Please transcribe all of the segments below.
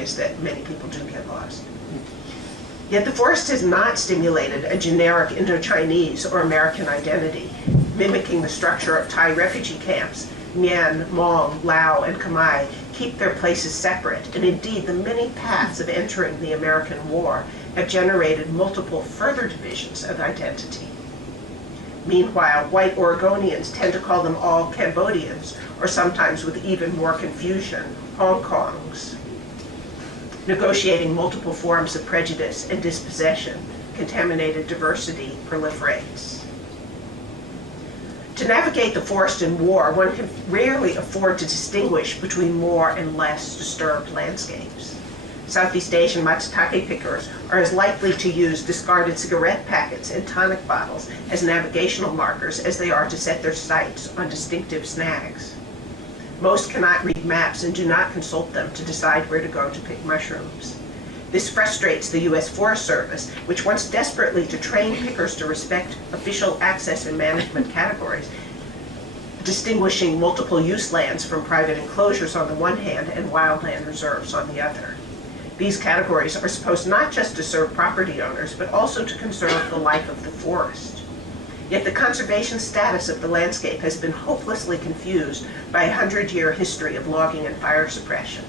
is that many people do get lost. Yet the forest has not stimulated a generic Indo-Chinese or American identity, mimicking the structure of Thai refugee camps. Mien, Hmong, Lao, and Khmer keep their places separate, and indeed the many paths of entering the American war have generated multiple further divisions of identity. Meanwhile, white Oregonians tend to call them all Cambodians, or sometimes with even more confusion, Hong Kongs. Negotiating multiple forms of prejudice and dispossession, contaminated diversity proliferates. To navigate the forest in war, one can rarely afford to distinguish between more and less disturbed landscapes. Southeast Asian matsutake pickers are as likely to use discarded cigarette packets and tonic bottles as navigational markers as they are to set their sights on distinctive snags. Most cannot read maps and do not consult them to decide where to go to pick mushrooms. This frustrates the U.S. Forest Service, which wants desperately to train pickers to respect official access and management categories, distinguishing multiple use lands from private enclosures on the one hand and wildland reserves on the other. These categories are supposed not just to serve property owners, but also to conserve the life of the forest. Yet the conservation status of the landscape has been hopelessly confused by a 100-year history of logging and fire suppression.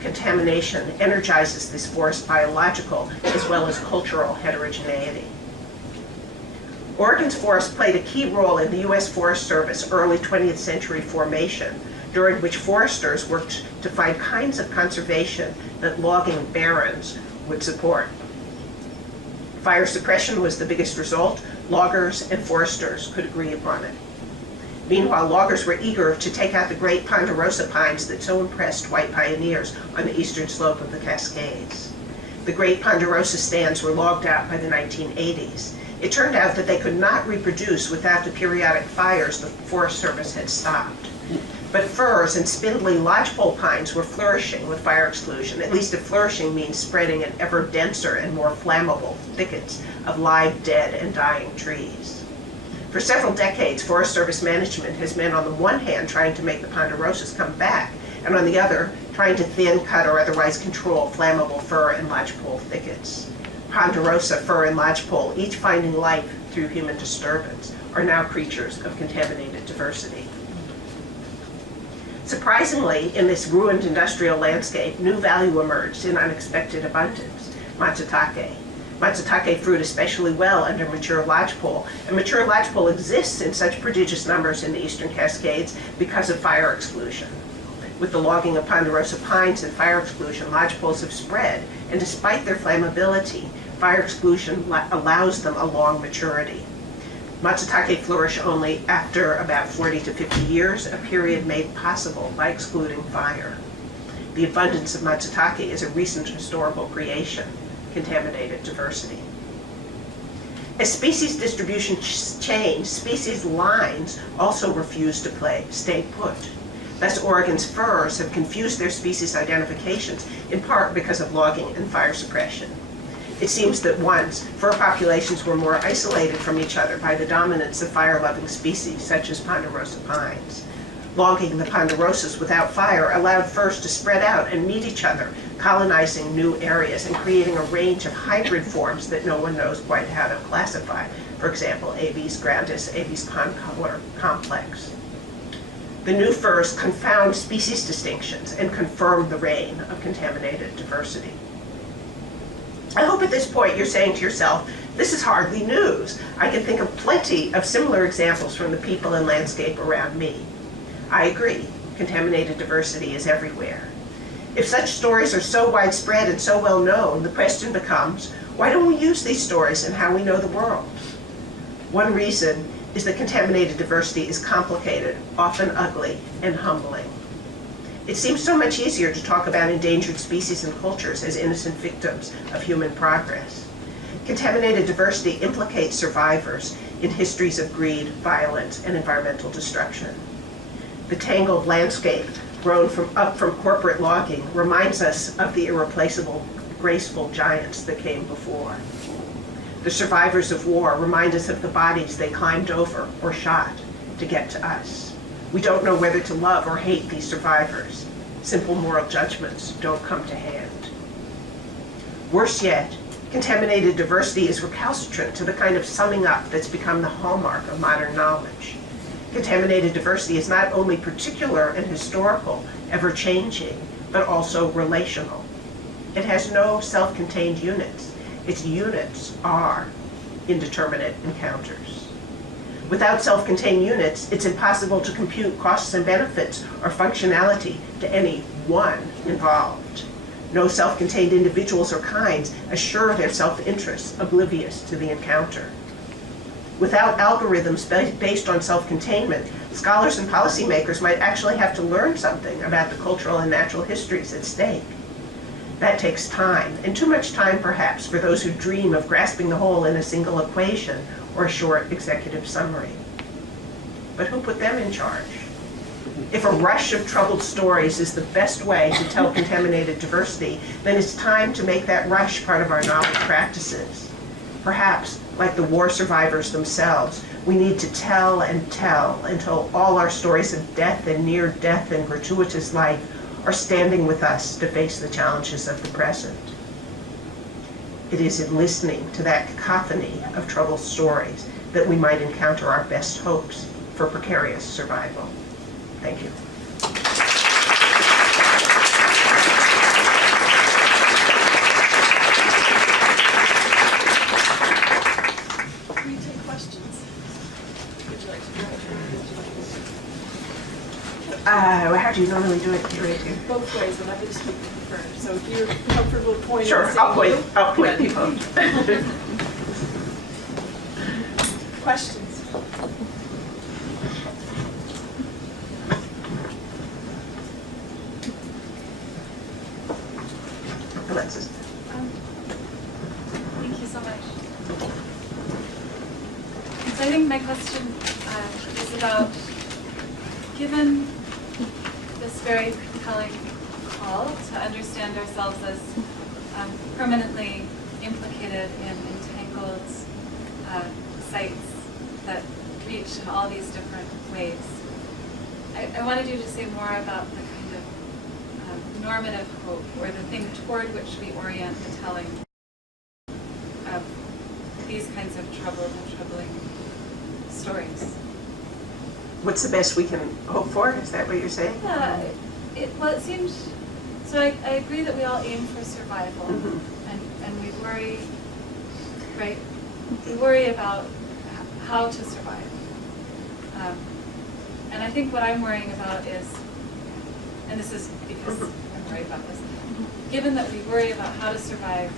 Contamination energizes this forest biological as well as cultural heterogeneity. Oregon's forest played a key role in the U.S. Forest Service early 20th century formation, during which foresters worked to find kinds of conservation that logging barons would support. Fire suppression was the biggest result. Loggers and foresters could agree upon it. Meanwhile, loggers were eager to take out the great ponderosa pines that so impressed white pioneers on the eastern slope of the Cascades. The great ponderosa stands were logged out by the 1980s. It turned out that they could not reproduce without the periodic fires the Forest Service had stopped. But firs and spindly lodgepole pines were flourishing with fire exclusion. At least if flourishing means spreading in ever denser and more flammable thickets of live, dead, and dying trees. For several decades, Forest Service management has been on the one hand trying to make the ponderosas come back, and on the other, trying to thin, cut, or otherwise control flammable fir and lodgepole thickets. Ponderosa, fir, and lodgepole, each finding life through human disturbance, are now creatures of contaminated diversity. Surprisingly, in this ruined industrial landscape, new value emerged in unexpected abundance: matsutake. Matsutake fruit especially well under mature lodgepole, and mature lodgepole exists in such prodigious numbers in the eastern Cascades because of fire exclusion. With the logging of ponderosa pines and fire exclusion, lodgepoles have spread, and despite their flammability, fire exclusion allows them a long maturity. Matsutake flourish only after about 40 to 50 years, a period made possible by excluding fire. The abundance of matsutake is a recent historical creation, contaminated diversity. As species distribution change, species lines also refuse to stay put. Thus, Oregon's firs have confused their species identifications, in part because of logging and fire suppression. It seems that once, fir populations were more isolated from each other by the dominance of fire-loving species, such as ponderosa pines. Logging the ponderosas without fire allowed firs to spread out and meet each other, colonizing new areas and creating a range of hybrid forms that no one knows quite how to classify. For example, Abies grandis, Abies concolor complex. The new firs confound species distinctions and confirm the reign of contaminated diversity. I hope at this point you're saying to yourself, this is hardly news. I can think of plenty of similar examples from the people and landscape around me. I agree, contaminated diversity is everywhere. If such stories are so widespread and so well known, the question becomes, why don't we use these stories in how we know the world? One reason is that contaminated diversity is complicated, often ugly, and humbling. It seems so much easier to talk about endangered species and cultures as innocent victims of human progress. Contaminated diversity implicates survivors in histories of greed, violence, and environmental destruction. The tangled landscape grown up from corporate logging reminds us of the irreplaceable, graceful giants that came before. The survivors of war remind us of the bodies they climbed over or shot to get to us. We don't know whether to love or hate these survivors. Simple moral judgments don't come to hand. Worse yet, contaminated diversity is recalcitrant to the kind of summing up that's become the hallmark of modern knowledge. Contaminated diversity is not only particular and historical, ever-changing, but also relational. It has no self-contained units. Its units are indeterminate encounters. Without self-contained units, it's impossible to compute costs and benefits or functionality to any one involved. No self-contained individuals or kinds assure their self-interest, oblivious to the encounter. Without algorithms based on self-containment, scholars and policymakers might actually have to learn something about the cultural and natural histories at stake. That takes time, and too much time perhaps for those who dream of grasping the whole in a single equation or a short executive summary. But who put them in charge? If a rush of troubled stories is the best way to tell contaminated diversity, then it's time to make that rush part of our knowledge practices. Perhaps, like the war survivors themselves, we need to tell and tell until all our stories of death and near death and gratuitous life are standing with us to face the challenges of the present. It is in listening to that cacophony of troubled stories that we might encounter our best hopes for precarious survival. Thank you. Can we take questions? Would you like to do it? How do you normally do it? Both ways, whatever the speaker prefers. So if you're comfortable pointing. Sure, and I'll saying point you. people. Questions? Alexis. Thank you so much. So I think my question is about, given this very compelling call to understand ourselves as permanently implicated in entangled sites that reach in all these different ways, I wanted you to say more about the kind of normative hope, or the thing toward which we orient the telling of these kinds of troubled and troubling stories. What's the best we can hope for? Is that what you're saying? Yeah, it seems, so I agree that we all aim for survival, and we worry, right? We worry about how to survive. And I think what I'm worrying about is, and this is because I'm worried about this, given that we worry about how to survive,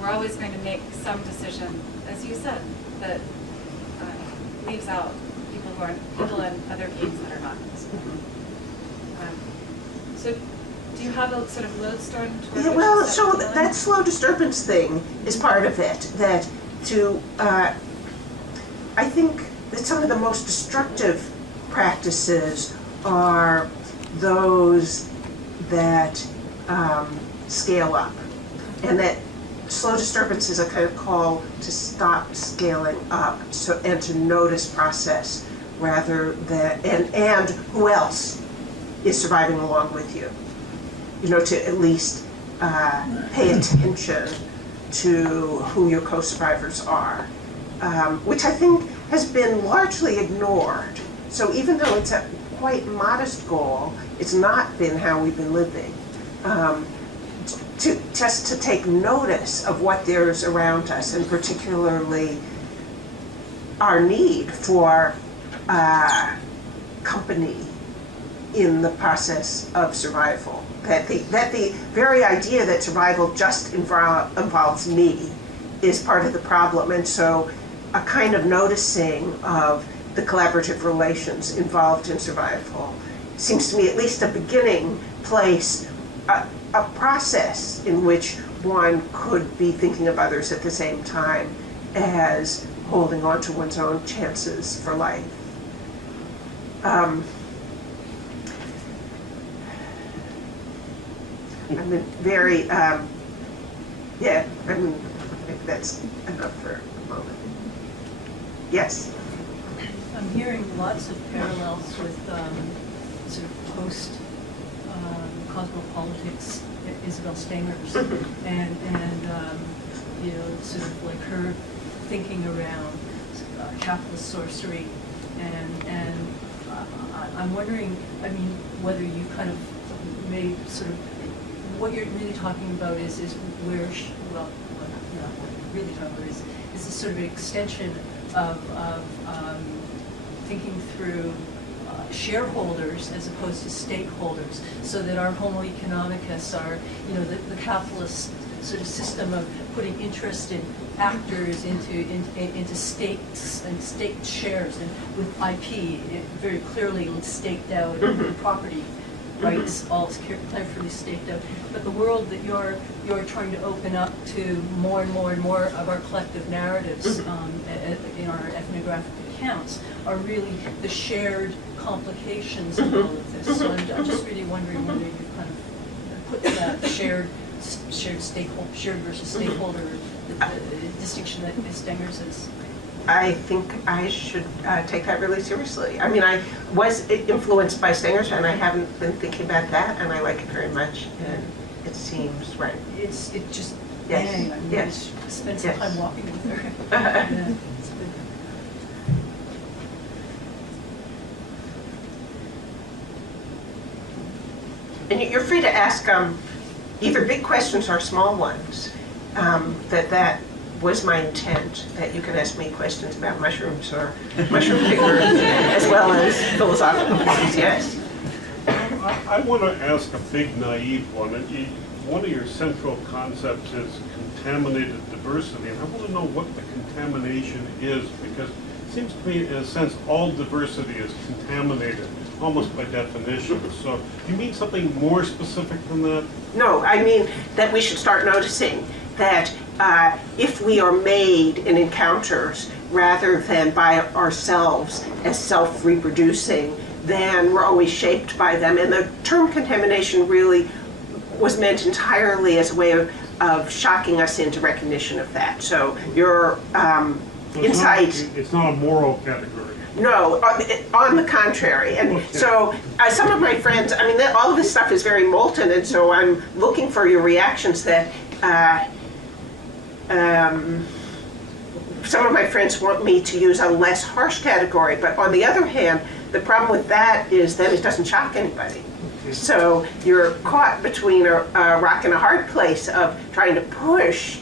we're always going to make some decision, as you said, that leaves out people in other beings that are not. So do you have a sort of lodestone toward Yeah, which well, to set so the feeling? that slow disturbance thing is part of it. That I think that some of the most destructive practices are those that scale up, and that slow disturbance is a kind of call to stop scaling up, and to notice process rather than and who else is surviving along with you. You know, to at least pay attention to who your co-survivors are, which I think has been largely ignored. So even though it's a quite modest goal, it's not been how we've been living. Just to take notice of what there's around us, and particularly our need for company in the process of survival. That the very idea that survival just involves me is part of the problem, and so a kind of noticing of the collaborative relations involved in survival seems to me at least a beginning place, a process in which one could be thinking of others at the same time as holding on to one's own chances for life. I've been very, yeah, I mean, maybe that's enough for a moment. Yes? I'm hearing lots of parallels with sort of post cosmopolitics, Isabel Stenger's, and you know, sort of like her thinking around capitalist sorcery, and I'm wondering, I mean, whether you kind of may sort of, what you're really talking about is where, well, you know, what you're really talking about is this sort of an extension of thinking through shareholders as opposed to stakeholders, so that our homo economicus, our, you know, the capitalist sort of system of putting interested actors into stakes and staked shares, and with IP very clearly staked out, property rights all carefully staked out. But the world that you're trying to open up to more and more and more of our collective narratives in our ethnographic accounts are really the shared complications of all of this. So I'm just really wondering whether you kind of put that shared versus stakeholder, the distinction that Ms. Stenger says. I think I should take that really seriously. I mean, I was influenced by Stenger's, and I haven't been thinking about that, and I like it very much, and it seems right. It just, yes. I mean, Yes. I spent some time walking with her. Yeah, it's good. And you're free to ask either big questions or small ones. That was my intent, that you can ask me questions about mushrooms or mushroom pickers, as well as philosophical things, yes. I want to ask a big naive one. One of your central concepts is contaminated diversity, and I want to know what the contamination is, because it seems to me, in a sense, all diversity is contaminated, almost by definition. So do you mean something more specific than that? No, I mean that we should start noticing that if we are made in encounters rather than by ourselves as self-reproducing, then we're always shaped by them. And the term contamination really was meant entirely as a way of shocking us into recognition of that. So your insight... It's not a moral category. No, on the contrary. And so some of my friends, I mean, all of this stuff is very molten, and so I'm looking for your reactions that some of my friends want me to use a less harsh category, but on the other hand, the problem with that is that it doesn't shock anybody. So you're caught between a rock and a hard place of trying to push,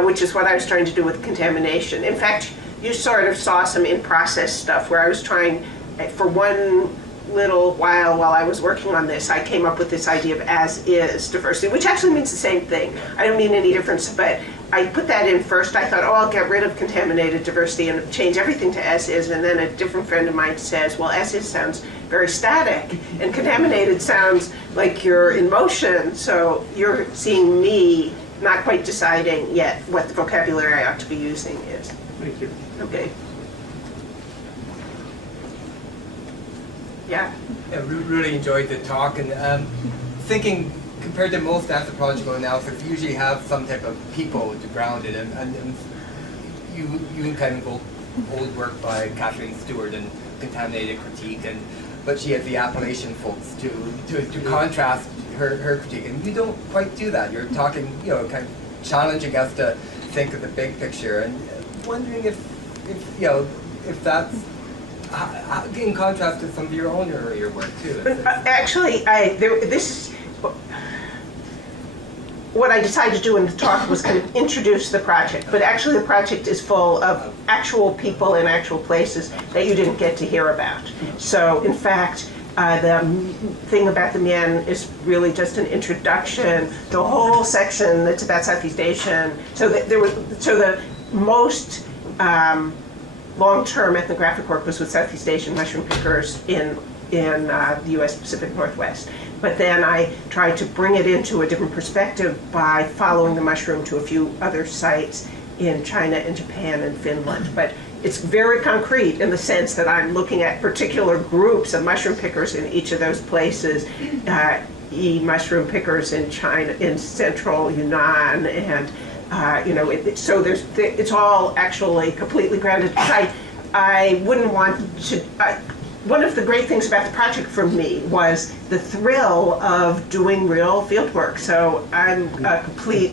which is what I was trying to do with contamination. In fact, you sort of saw some in-process stuff where I was trying, for one little while I was working on this, I came up with this idea of as-is diversity, which actually means the same thing. I don't mean any difference, but I put that in first. I thought, oh, I'll get rid of contaminated diversity and change everything to as-is, and then a different friend of mine says, well, as-is sounds very static, and contaminated sounds like you're in motion, so you're seeing me not quite deciding yet what the vocabulary I ought to be using is. Thank you. Okay. Yeah. I really enjoyed the talk, and thinking compared to most anthropological analysis, you usually have some type of people to ground it, and you kind of go old work by Kathleen Stewart and contaminated critique, but she has the Appalachian folks to contrast her critique, and you don't quite do that. You're talking, you know, kind of challenging us to think of the big picture, and wondering if you know, if that's in contrast to some of your own earlier work too. Actually, this is what I decided to do in the talk, was kind of introduce the project. But actually, the project is full of actual people in actual places that you didn't get to hear about. So, in fact, the thing about the Mien is really just an introduction to a whole section that's about Southeast Asian. So the most long-term ethnographic work was with Southeast Asian mushroom pickers in the U.S. Pacific Northwest. But then I tried to bring it into a different perspective by following the mushroom to a few other sites in China and Japan and Finland. But it's very concrete in the sense that I'm looking at particular groups of mushroom pickers in each of those places. Mushroom pickers in China, in central Yunnan, and you know, so it's all actually completely grounded. I wouldn't want to. one of the great things about the project for me was the thrill of doing real field work. So I'm a complete